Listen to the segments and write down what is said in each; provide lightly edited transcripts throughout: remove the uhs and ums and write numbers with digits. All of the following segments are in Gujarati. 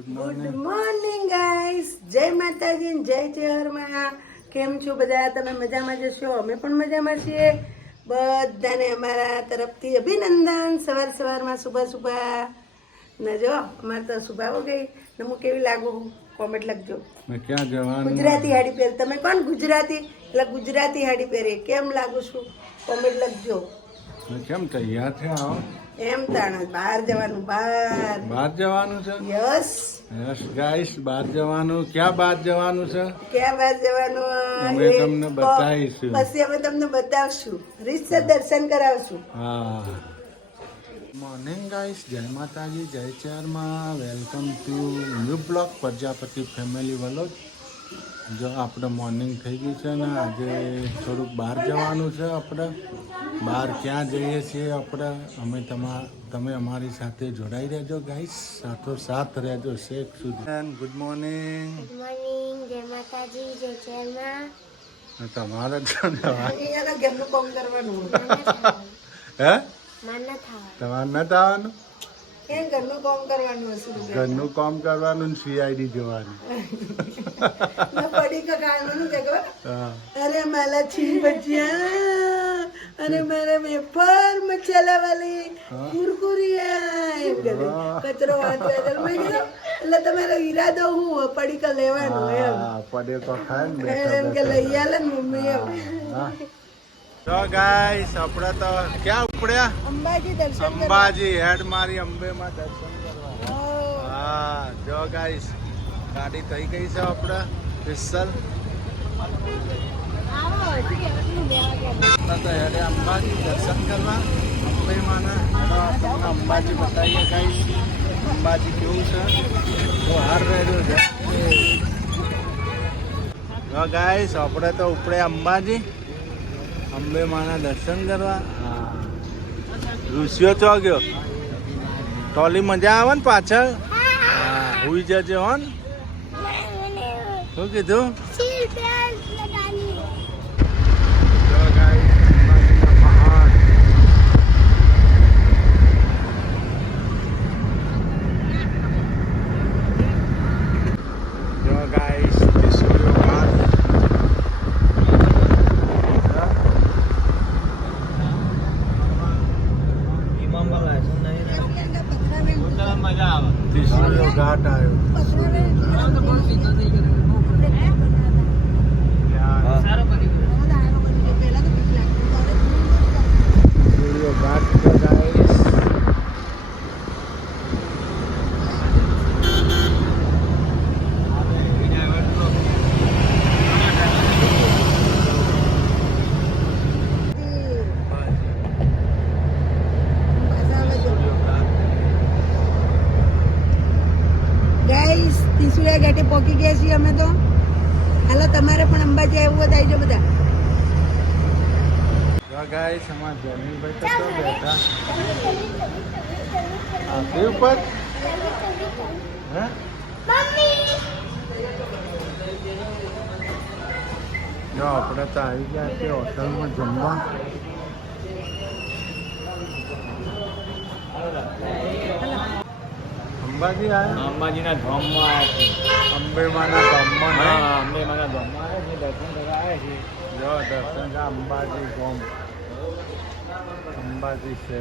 ગુડ મોર્નિંગ ગાઈસ, જય માતાજી, જય ચેહરમાં. કેમ છો બધા? તમે મજામાં જશો? અમે પણ મજામાં છીએ. બધાને અમારા તરફથી અભિનંદન. સવારમાં સુબહ ને જો અમારે તો સુબહ હો ગઈ ને હું કેવી લાગુ કોમેન્ટ લખજો. ક્યાં જવાનું? ગુજરાતી હાડી પહેર. તમે કોણ ગુજરાતી? એટલે ગુજરાતી હાડી પહેરે કેમ લાગુ છું? કોમેન્ટ લખજો. કેમ તૈયાર છે? આવો એમ તાણ બહાર જવાનું. બહાર જવાનું છે. યસ ગાઈસ, બહાર જવાનું. ક્યાં બહાર જવાનું છે? ક્યાં બહાર જવાનું? અમે તમને બતાવીશું. પછી અમે તમને બતાવશું. રીતસર દર્શન કરાવશું. હા. મોર્નિંગ ગાઈસ, જય માતાજી, જય ચેરમાં. Welcome to new blog Prajapati family Valod. જો આપણે મોર્નિંગ થઈ ગયું છે ને આજે થોડુંક બહાર જવાનું છે. આપણે બહાર ક્યાં જઈએ છીએ અમે તમે અમારી સાથે જોડાઈ રહેજો ગાઈસ, સાથોસાથ રહેજો શેખ સુધી. Good morning. ગુડ મોર્નિંગ, જય માતાજી, જય ચેરમાં. તમારે ઘરનું કામ કરવાનું. હે માના થવા તમારે નથી આવવાનું? કેમ ઘરનું કામ કરવાનું હશે? ઘરનું કામ કરવાનું, સીઆઈડી જોવાનું. પડી ખાવાનું કે હા. અરે મારા છીન ભજીયા, અરે મારા વેફર મસાલા વાલી કુરકુરિયા એમ કે કચરો વાંચવા એટલે તમારો ઈરાદો હું પડીકા લેવાનો એમ. પડે તો ખાય ને એમ કે લઈ આલે ને મમ્મી એમ. તો ગાઈસ, આપણે તો ક્યાં ઉપડ્યા? અંબાજી દર્શન કરવા. અંબાજી હેડ મારી અંબેમાં દર્શન કરવા. ઓહ. હા, જો ગાઈસ, ગાડી થઈ ગઈ છે આપણે સ્પેશિયલ. તો હેડે અંબાજી દર્શન કરવા. અંબેમાના આપણને અંબાજી બતાવીએ ગાઈસ. અંબાજી કેવું છે? તો હાર રહેલો છે. તો ગાઈસ, આપણે તો ઉપડે અંબાજી અંબેમાના દર્શન કરવા. હા, ઋષિઓ ચો ગયો. ટોલી મજા આવે ને પાછળ. હા, હુઈ જજે હો ને. શું કીધું? ઘાટ આવ્યો. ઘાટ તો ગાઈસ. ગાઈસ, ત્રિશુળિયા ઘાટે પહોંચી ગયા છીએ અમે તો. હાલો, તમારે પણ અંબાજી આવવું હોય તો આવજો બધા. ગાઈસ, અમારા જમીનભાઈ તો બેઠા હાથી ઉપર. હે જો આપણે તો આવી ગયા છીએ હોટલમાં જમવા. અંબાજી આવ્યા? અંબાજીના ધામમાં આવ્યા છે. અંબેમાના ધામમાં ને? હા, અંબેમાના ધામમાં આવ્યા છે, દર્શન કરવા આવ્યા છે. જો દર્શન કા અંબાજી ગોમ. અંબાજી છે.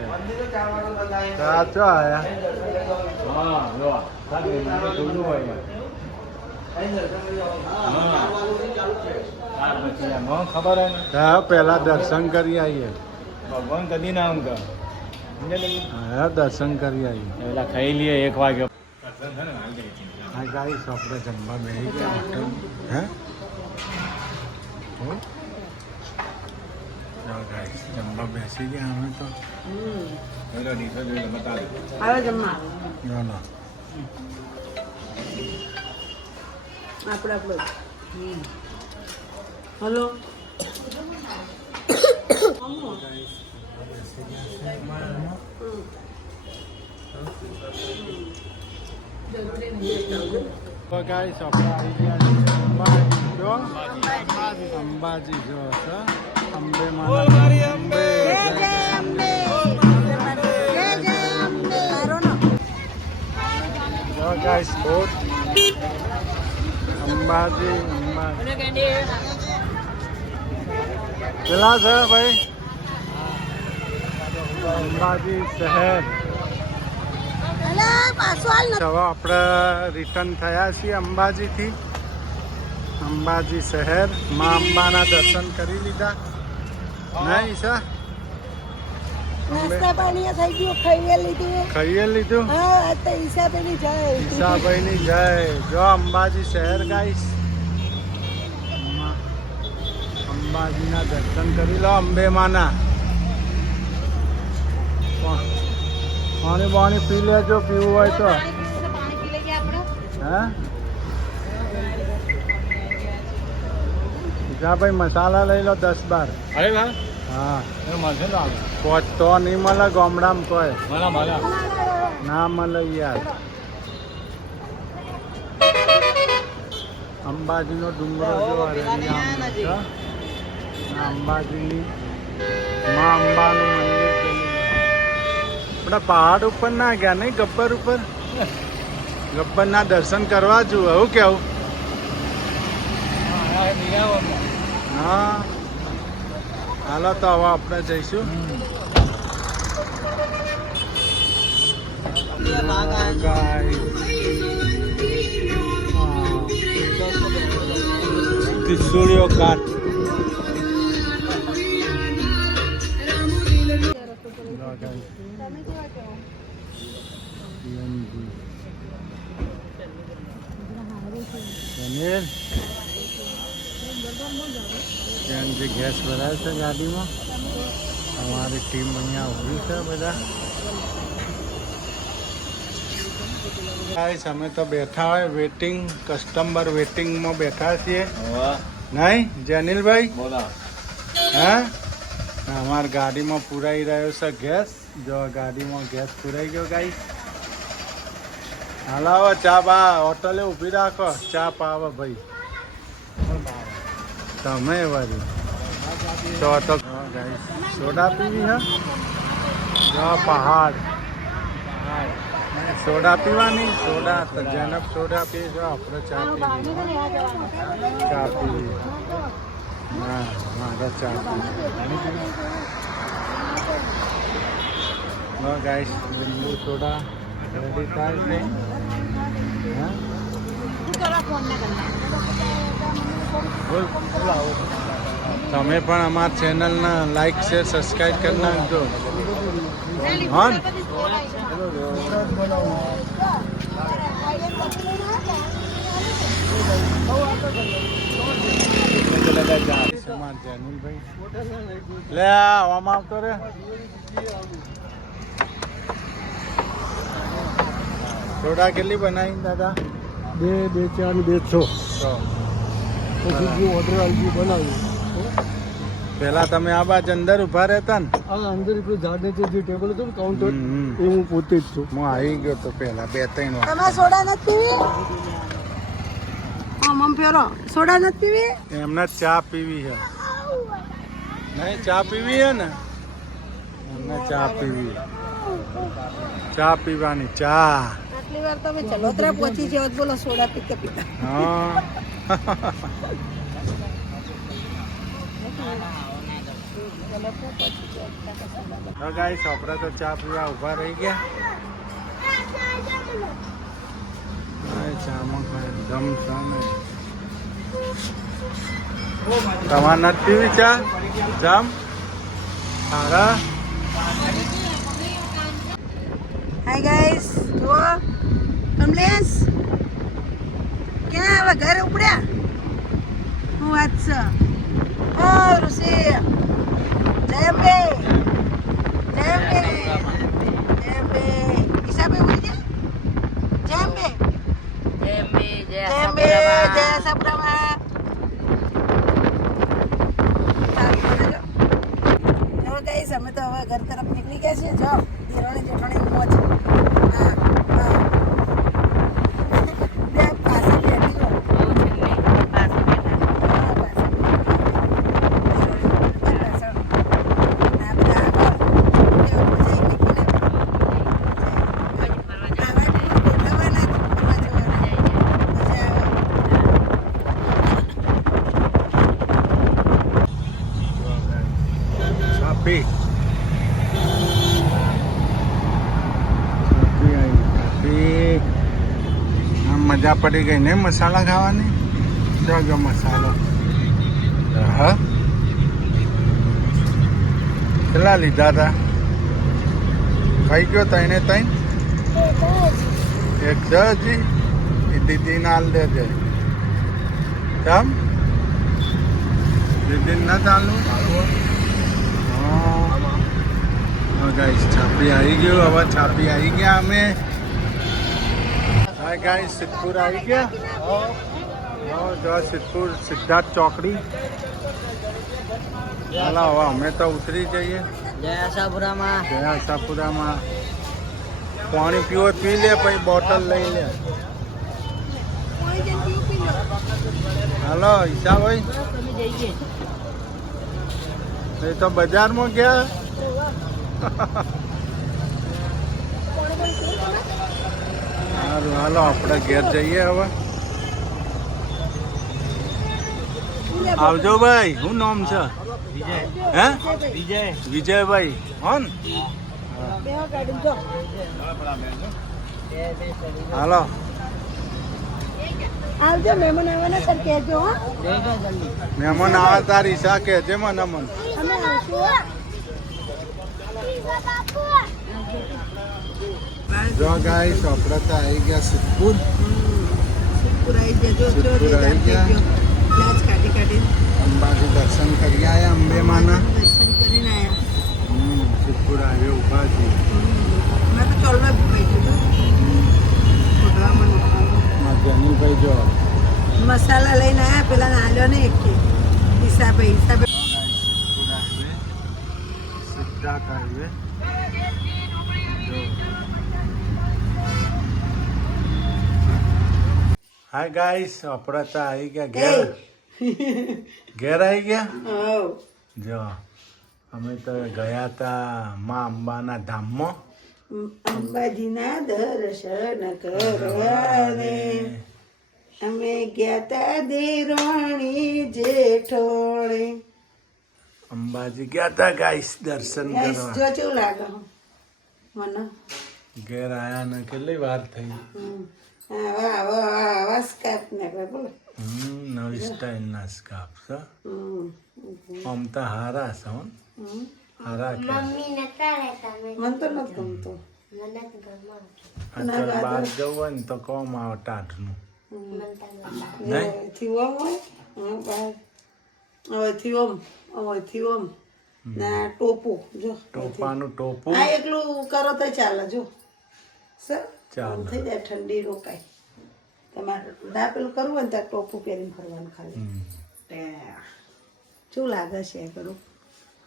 ચો આયા? હા, જો સાહેબ, મને જોયું હોય. હા, પછી મને ખબર હે ને, હા, પહેલા દર્શન કરી આવીએ. ભગવાન કદી ના આમ કર. હા, દર્શન કરી આવીએ. પેલા ખાઈ લઈએ 1 વાગે. હા ગાઈસ, આપણે જમવા બેસી ગયા હોટલ. હે ગાઈસ, જમવા બેસી ગયા અમે તો. આવે જમવા. ના ના, આપણે હલો. તો ગાઈસ, આપણે આવી ગયા છીએ અંબાજી. જો અંબાજી જો છે અંબેમાના. અંબે ગાઈસ બોટ અંબાજી પેલા છે ભાઈ અંબાજી શહેર. હવે આપણે રિટર્ન થયા છીએ અંબાજીથી. અંબાજી શહેર માં અંબાના દર્શન કરી લીધા નહીં સર? નાસ્તા પાણી થઈ ગયું, ખાઈએ લીધું. ખાઈએ લીધું. હા તો ઈશાબેની જય. ઈશાભાઈની જય. જો અંબાજી શહેર ગાઈસ, અંબાજીના દર્શન કરી લો. અંબે માના પાણી પાણી પી લેજો પીવું હોય તો. હા ઈશાભાઈ મસાલા લઈ લો 10-12. અરે વાહ હા મળશે ને આગળ પોચ તો નહીં મળે ગામડામાં કોઈ મળે ના મળે યાર. અંબાજીનો ડુંગરો જો અંબાજીની માં અંબાનું મંદિર છે. આપણે પહાડ ઉપર ના ગયા નહીં, ગબ્બર ઉપર. ગબ્બરના દર્શન કરવા જવું. એવું કેવું? હા હાલો તો હવે આપણે જઈશું. ત્રિશુળીઓ ઘાટ. જે ગેસ ભરાય છે ગાડીમાં. અમારી ટીમ અહીંયા ઊભી છે બધા. ગાઈસ અમે તો બેઠા હોય વેટિંગ, કસ્ટમર વેટિંગમાં બેઠા છીએ નહીં જેનિલભાઈ? બોલા હા અમારી ગાડીમાં પુરાઈ રહ્યો છે ગેસ. જો ગાડીમાં ગેસ પુરાઈ ગયો ગાઈસ. હાલાવો ચા બા હોટલે ઊભી રાખો, ચા પાવો ભાઈ તમે વળી. તો ગાઈસ સોડા પીવી હે. જો પહાડ સોડા પીવાની. સોડા તો જેનબ સોડા પીએ. જો આપણે ચા પીવી. ચા પીવી. હા મારે ચા પીવી. ગાઈસ લીંબુ સોડા રેડી થાય છે. હા તમે પણ અમારા ચેનલને લાઈક શેર સબસ્ક્રાઈબ કરી નાખજો. હા લે આવામાં આવતો રે. સોડા કેટલી બનાવી દાદા? 2, 4 ને 2, 6. પછી જે ઓર્ડર આવી ગયો બનાવ્યું. પેલા તમે આ બાજુ અંદર ઉભા રહેતા ને? આ અંદર પેલું ઝાડ નીચે જે ટેબલ હતું ને કાઉન્ટર, હમ. એ હું પોતે જ છું. હું આવી ગયો તો પેલા 2-3 વાર. તમારે સોડા નથી પીવી? હા મમ ફેરો સોડા નથી પીવી? એમને ચા પીવી છે નહીં? ચા પીવી છે ને? એમને ચા પીવી. ચા પીવાની. ચા. આટલી વાર તમે ચલોતરા પહોંચી જાવ બોલો સોડા પીતા પીતા. હા ગાઈસ આપણે તો ચા પીવા ઉભા રહી ગયા. ચામાં દમ છે ને. તમારે નથી પીવી ચા? જામ હારા. હાય ગાઈસ જુઓ કમલેશ ક્યાં હવે ઘરે ઉપડ્યા? હું વાત છે. ઓ ઋષિ જય અંબે. જય અંબે. જય અંબે. ઈશાબે બોલી દે. જય અંબે. જય અંબે. જય અંબે. જય સપ્રમા. જો ગાઈસ અમે તો હવે ઘર તરફ નીકળી ગયા છીએ. જો દેરાણી જેઠાણી મોજ. હા હા બે પાસે બેઠી હો. પાસે બેઠા. હા પાસે બેઠા. ના બધા આગળ કેવું મજા આવી ગઈ ને. મજા પડી ગઈ ને મસાલા ખાવાની? જો ગયો મસાલો. હા, કેટલા લીધા હતા? ખાઈ ગયો તઈને તઈ? એક છે હજી? એ દીદીને હાલ દેજે. કેમ? દીદીને ના ચાલુ? હા ગાઈસ, છાપી આવી ગયું. હવે છાપી આવી ગયા અમે. હા ગાઈસ, સિદ્ધપુર આવી ગયા. જો સિદ્ધપુર સિદ્ધાર્થ ચોકડી. હાલો હવે અમે તો ઉતરી જઈએ જય આશાપુરામાં. જય આશાપુરામાં. પાણી પીવો પી લે, પછી બોટલ લઈ લે. હાલો ઈશાભાઈ, એ તો બજારમાં ગયા. સારું હાલો આપણે ઘેર જઈએ હવે. આવજો ભાઈ. શું નામ છે? હે? વિજયભાઈ. હો ને? હાલો આવજો મહેમાન આવવાના સર કહેજો હો. મહેમાન આવે તારી ઈશા કે છે મને અમે આવશું. જો ગાઈસ આપણે તો આવી ગયા સિદ્ધપુર. સિદ્ધપુર આવી જજો. સિદ્ધપુર આવી ગયા. લાજ કાઢી કાઢી અંબાજી દર્શન કરી આવ્યા અંબે માના. દર્શન કરીને આવ્યા. સિદ્ધપુર આવ્યો ઉભા છીએ. મેં તો ચોલવા ભાઈ દીધું. જનીભાઈ જો મસાલા લઈને આવ્યા. પેલા નાલ્યો ને એક હિસાબે હિસાબે. સિદ્ધાર્થ હાઈવે. હાય ગાઈસ, આપણે તો આવી ગયા ઘેર. ઘેર આવી ગયા. જો અમે તો ગયા હતા મા અંબાના ધામમાં. અંબાજીના દર્શન કરવાને અમે ગયા તા દેરાણી જેઠોણે. અંબાજી ગયા હતા ગાઈસ દર્શન ગાઈસ કરવા. જો કેવું લાગે મને. ઘેર આયા ને કેટલી વાર થઈ. આવા સ્કાપ ને બોલો. નવી સ્ટાઇલ ના સ્કાર્ફ છે. આમ તો હારા છે હો. હારા કે મમ્મી નતા રહેતા મેં મને તો નથી ગમતો. મને તો ગમવા અત્યારે બહાર જવું હોય ને તો કોમ આવે ટાઢનું. નહીં? હવેથી ઓમ હોય બહાર. હવેથી ઓમ ના ટોપું જો. ટોપાનું ટોપું આ એકલું કરો તો ચાલે જો. સર ચાલે. થઈ જાય ઠંડી રોકાય. તમારે દાપેલું કરવું હોય ને ત્યાં ટોપું પહેરીને ફરવાનું ખાલી. શું લાગે છે કરું?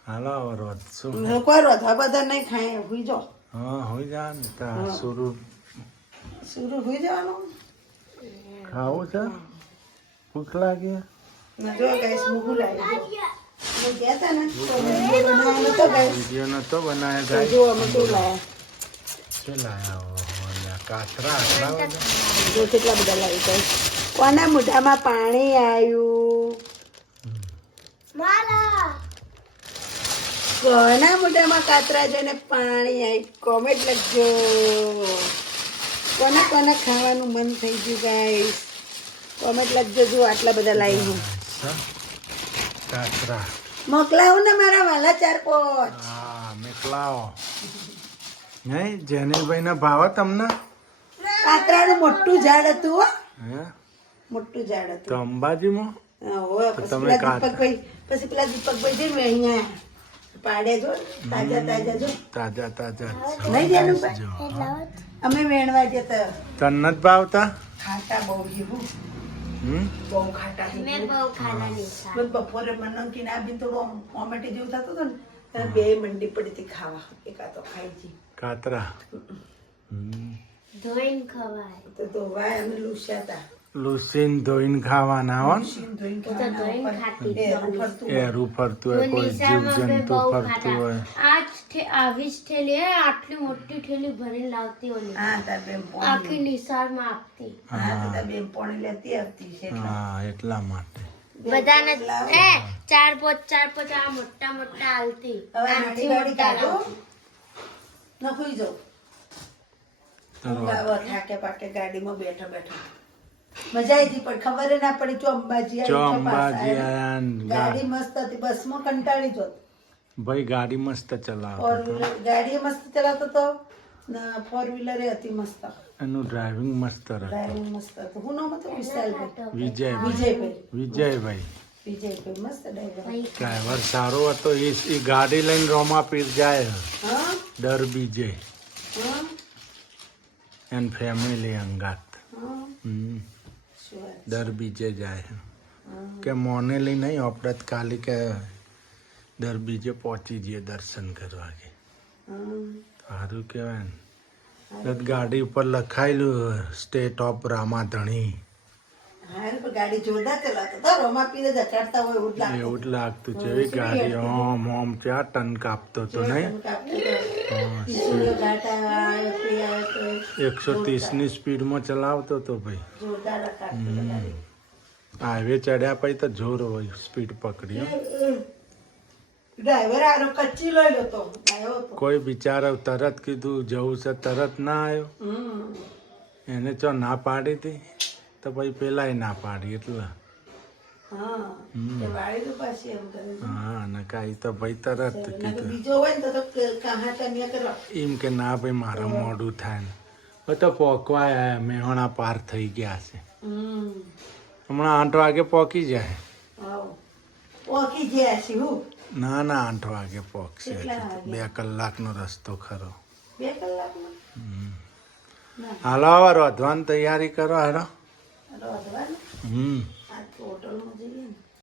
હાલો હવે રોધશું. કોઈ રોત આ બધા નહીં ખાય હુઈ જાઓ. હા હોય જા ને તા સુરુ સુરુ હુઈ જવાનું. ખાવું છે? ભૂખ લાગી? જો ગાઈસ હું લાવી મેં ગયા હતા ને તો બનાવવાનો નતો ગાઈસ. વિડીયો નતો બનાવ્યો ગાઈસ. જો અમે શું લાયા. શું લાયા? કાતરા આટલા બધા? જો કેટલા બધા લાવી ગાઈસ. કોના મોઢામાં પાણી આવ્યું? કોના મોઢામાં કાતરા જોઈને પાણી આવ્યું? કોમેન્ટ લખજો. કોને કોને ખાવાનું મન થઈ ગયું ગાઈસ? કોમેન્ટ લખજો. જો આટલા બધા લાવી હું કાતરા. મોકલાવું ને મારા વાલા 4-5. હા મેકલાઓ. નહીં જેનીભાઈ ના ભાવ તમને? કાતરાનું મોટું ઝાડ હતું હો. હે? મોટું ઝાડ હતું. તો અંબાજીમાં? હોય તો પછી તમે પેલા દીપકભાઈ જઈને મેં અહીંયા પાડે જો તાજા તાજા જો તાજા તાજા નહીં જેનું અમે વેણવા જતા. તને નથી ભાવતા? ખાટા બહુ જેવું બહુ ખાટા મેં બહુ ખાવાની ઈચ્છા. મેં બપોરે મને ના બી થોડું ઓમેટી જેવું થતું હતું ને બે મંડી પડી હતી ખાવા. એકાતો ખાઈ જી કાતરા. ધોઈને ખવાય તો વાય અમે લૂસ્યા હતા. લુસીન ધોઈને ખાવાના હો ને? તો ધોઈને ખાતી એરું ફરતું હોય કોઈ જીવ જંતુ ફરતું હોય. આવી જ થેલી આટલી મોટી થેલી ભરીને લાવતી ઓલી હા તાર બેન આખી નિશાળમાં આપતી. તાર બેન પોણી લેતી આવતી છે. હા એટલા માટે બધાને 4-5 આ મોટા મોટા આલતી. હવે આનાથી ગાડી મોટા કાઢો લાવતી. ન ખુઈ જાઉં. થાકે પાકે ગાડીમાં બેઠા બેઠા મજા આવી હતી પણ ખબર ના પડી ચો અંબાજી ચો આવ્યા, અંબાજી પાછા આવ્યા. આયા ને ગાડી મસ્ત હતી, બસમાં કંટાળી જોત. ભાઈ ગાડી મસ્ત ચલાવતો ફોર હતો. વ્હીલર ગાડી મસ્ત ચલાવતો હતો ને ફોર વ્હીલરે હતી મસ્ત. એનું ડ્રાઇવિંગ મસ્ત હતું. ડ્રાઇવિંગ મસ્ત હતું. હું નામ હતું? વિશાલભાઈ. વિજયભાઈ વિજયભાઈ. વિજયભાઈ મસ્ત ડ્રાઈવર. ડ્રાઈવર સારો હતો. એ ગાડી લઈને રોમાપીર જાય હા ડરબી જે હા એન ફેમિલી અંગાત હા હમ શું વાત. ડરબી જે જાય કે મોનેલી નહીં આપણે તો કાલે કે ડરબી જે પહોંચી જઈએ દર્શન કરવા કે હા સારું કહેવાય ને. ગાડી ઉપર લખાયેલું સ્ટેટ ઓફ રામાધણી હા પણ ગાડી જોરદાર ચલાવતો હતો. રોમાપીરે જકાડતા હોય એવું જ લાગતું. એવું જ લાગતું છે. એવી ગાડી ઓમ ઓમ ત્યાં ટન કાપતો હતો નહીં. ઈસુનો ઘાટ આવ્યો, તે આવ્યો તો 130ની સ્પીડમાં ચલાવતો હતો ભાઈ. જોરદાર રખાડતો હતો ગાડી. હાઈવે ચડ્યા પછી તો જોર હોય સ્પીડ પકડી હો. ડ્રાઈવર આરો કચ્છી લઈ લો તો આવ્યો હતો. કોઈ બિચારો તરત કીધું જવું છે તરત ના આવ્યો. એને ચો ના પાડી હતી તો પછી પેલાય ના પાડી એટલે હા તે વાળી તો પાછી એમ કરે. હા ને કાંઈ તો ભાઈ તરત ના તો કીધું બીજો હોય ને તો કહાં ટમ્યા કરવા. એમ કે ના ભાઈ મારે મોડું થાય ને હવે તો પોકવા આવ્યા મેહોણા પાર થઈ ગયા છે. હમણાં 8 વાગે પોકી જાય. આવો પોકી ગયા છે હું. ના ના 8 વાગે પોકશે. કેટલા વાગે? 2 કલાકનો રસ્તો ખરો. 2 કલાકમાં હાલો હવે રોધવાની તૈયારી કરો હારો. રોધવાનું. હમ આજ તો હોટલમાં જઈએ.